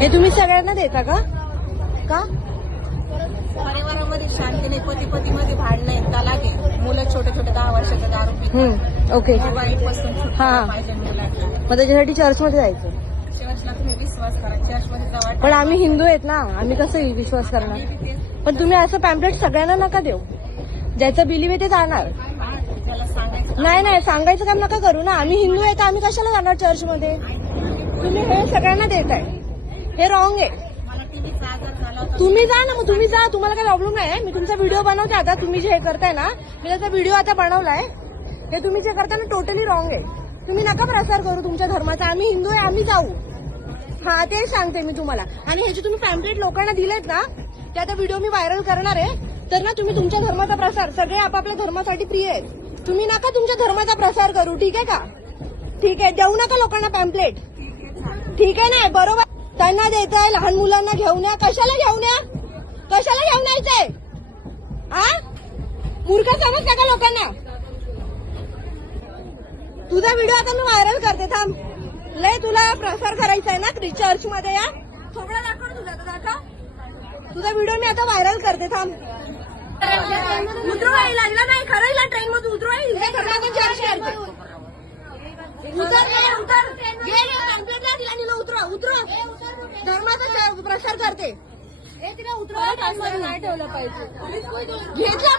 हे तुम्ही सगळ्यांना देता का? का परिवारामध्ये शांती नाही, पती मध्ये भांडण नाही, तलाक आहे, मुलं छोटे छोटे 10 वर्षाचे दारू पितात, ओके. मोबाईल पासून हा. छुटकारा पाहिजे मुलांना. मग त्याच्यासाठी चर्चमध्ये जायचं. चर्चला तुम्ही विश्वास करा, चर्चमध्ये जावा. पण आम्ही हिंदू आहेत ना, आम्ही कसं विश्वास करणार? पण तुम्ही असं पॅम्पलेट सगळ्यांना नका देऊ. ज्याचं बिलीव आहे ते जाणार. त्याला सांगायचं नाही सांगायचं काम नका करू ना. आम्ही हिंदू आहे तर आम्ही कशाला जाणार चर्चमध्ये? तुम्ही हे सगळ्यांना देताय, हे रॉंग आहे. मला टीव्हीचा आजार झाला होता. तुम्ही जा ना, मग तुम्ही जा, तुम्हाला काही प्रॉब्लेम नाही. मी तुमचा व्हिडिओ बनवते आता. तुम्ही जे हे करताय ना, मी त्याचा व्हिडिओ आता बनवलाय. हे तुम्ही जे करताय ना टोटली रॉंग आहे. तुम्ही नका प्रसार करू तुमच्या धर्माचा. आम्ही हिंदू आहे, आम्ही जाऊ. हा, ते सांगते मी तुम्हाला. आणि हे जे तुम्ही पॅम्पलेट लोकांना दिलेत ना, ते आता व्हिडिओ मी व्हायरल करणार आहे. तर ना तुम्ही तुमच्या धर्माचा प्रसार, सगळे आपापल्या धर्मासाठी प्रिय आहेत. तुम्ही नका तुमच्या धर्माचा प्रसार करू, ठीक आहे का? ठीक आहे, देऊ नका लोकांना पॅम्पलेट. ठीक आहे ना, बरोबर. त्यांना द्यायचंय, लहान मुलांना घेऊन या. कशाला घेऊन या? कशाला घेऊन यायचंय? आ, मूर्ख समजता का लोकांना? तुझा व्हिडिओ आता मी व्हायरल करते, थांब. लय तुला प्रसार करायचा आहे ना चर्च मध्ये? या थोडं दाखव तुझा, तुझा व्हिडिओ मी आता व्हायरल करते, थांब. उतरवायला नाही, खरंला ट्रेन मध्ये उतरवायला चर्च करते. उतरव धर्माचा प्रसार करते. तिला उतरवायला नाही ठेवलं पाहिजे. घेतला